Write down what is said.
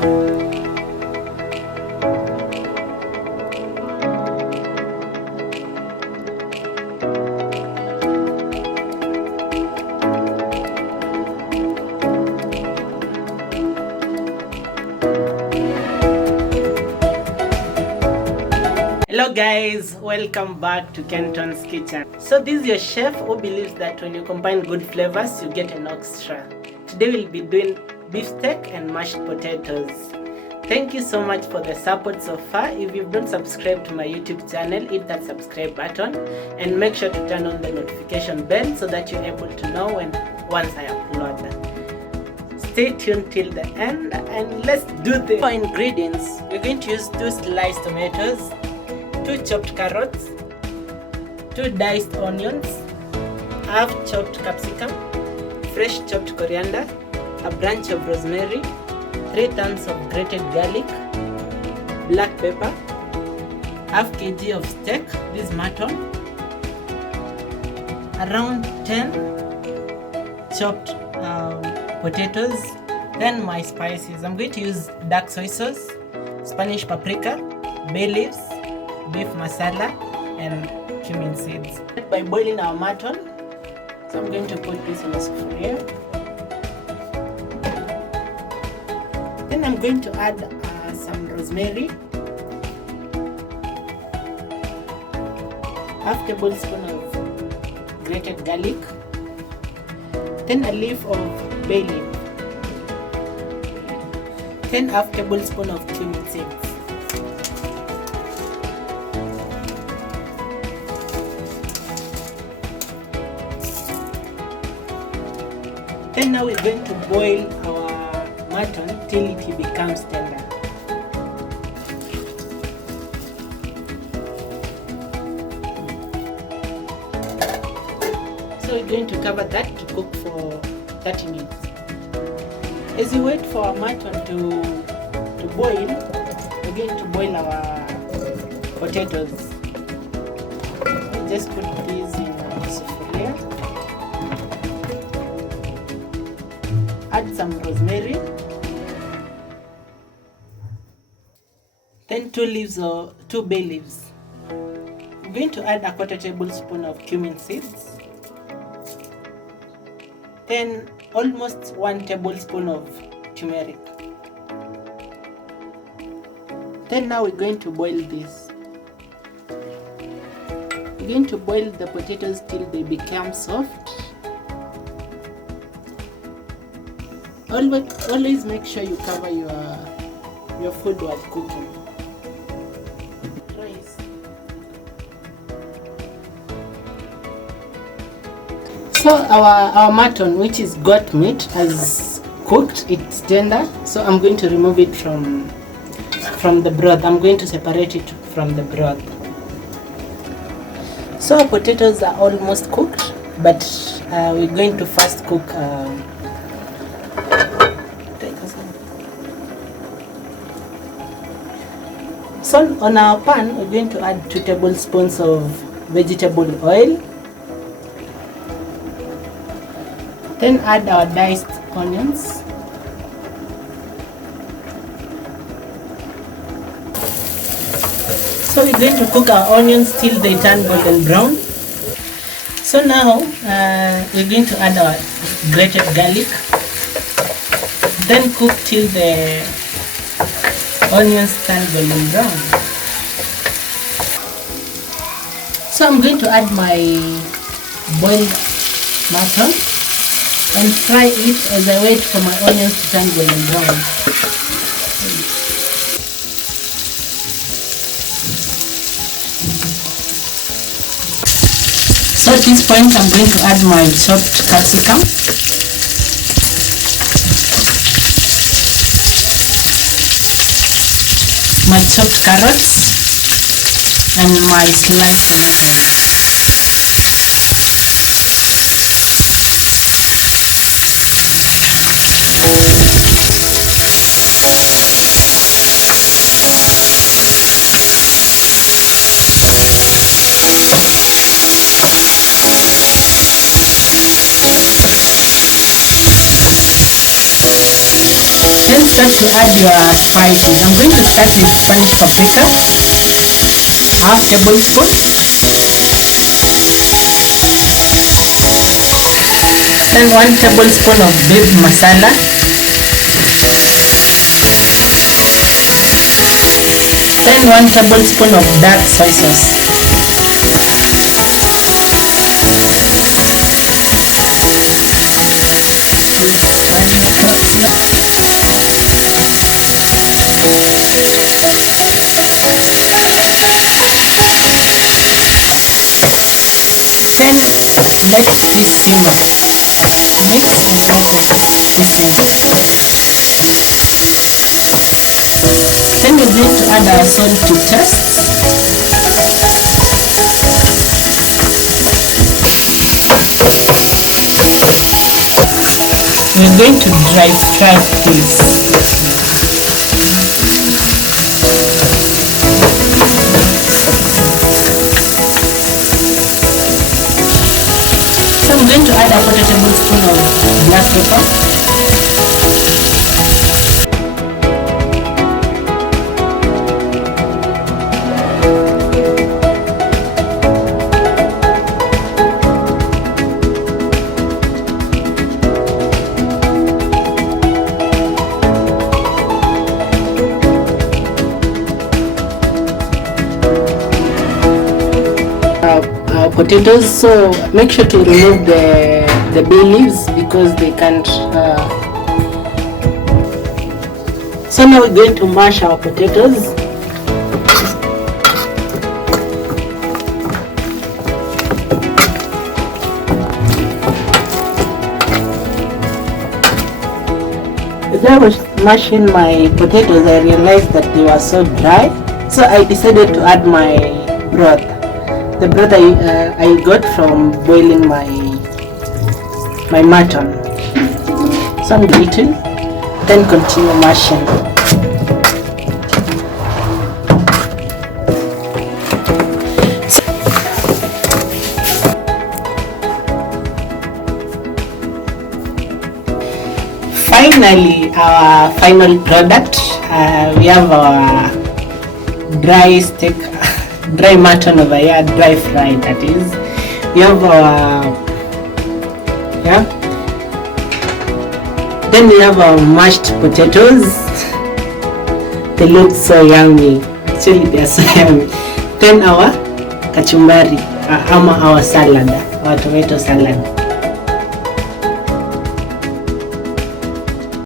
Hello guys, welcome back to Kenton's kitchen. So this is your chef who believes that when you combine good flavors you get an extra. Today we'll be doing beef steak and mashed potatoes. Thank you so much for the support so far. If you've not subscribed to my YouTube channel, hit that subscribe button and make sure to turn on the notification bell so that you're able to know once I upload. Stay tuned till the end and let's do the ingredients. We're going to use 2 sliced tomatoes, 2 chopped carrots, 2 diced onions, half chopped capsicum, fresh chopped coriander, a branch of rosemary, 3 thorns of grated garlic, black pepper, half kg of steak, this mutton, around 10 chopped potatoes, then my spices. I'm going to use dark soy sauce, Spanish paprika, bay leaves, beef masala and cumin seeds. By boiling our mutton, so I'm going to put this in a sufuria. Then I'm going to add some rosemary, half tablespoon of grated garlic, then a leaf of bay leaf, then half tablespoon of cumin seeds. Then now we're going to boil our mutton till it becomes tender. So we're going to cover that to cook for 30 minutes. As we wait for our mutton to boil, we're going to boil our potatoes. We'll just put these in a sufuria. Add some rosemary, then 2 bay leaves. I'm going to add a 1/4 tablespoon of cumin seeds, then almost 1 tablespoon of turmeric. Then now we're going to boil this. We're going to boil the potatoes till they become soft. Always make sure you cover your food while cooking. Rice. So our mutton, which is goat meat, has cooked. It's tender. So I'm going to remove it from the broth. I'm going to separate it from the broth. So our potatoes are almost cooked, but we're going to first cook. So on our pan, we're going to add 2 tablespoons of vegetable oil. Then add our diced onions. So we're going to cook our onions till they turn golden brown. So now we're going to add our grated garlic. Then cook till the onions turn golden brown. So I'm going to add my boiled mutton and fry it as I wait for my onions to turn golden brown. So at this point I'm going to add my chopped capsicum. My chopped carrots and my sliced tomatoes. start to add your spices. I'm going to start with Spanish paprika, half tablespoon. Then 1 tablespoon of beef masala. Then 1 tablespoon of dark soy sauce. Then let this simmer. Mix and add the ingredients. Then we're going to add our salt to taste. We're going to dry fry this. So I'm going to add a 4 tablespoons of black pepper. Potatoes, so make sure to remove the bay leaves because they can't. So now we're going to mash our potatoes. As I was mashing my potatoes, I realized that they were so dry, so I decided to add my broth. The broth I got from boiling my mutton. Some little, then continue mashing. Finally, our final product. We have our dry mutton over here, dry fry that is. We have our then we have our mashed potatoes. They look so yummy. Actually they are so yummy. Then our kachumbari, our salad, our tomato salad.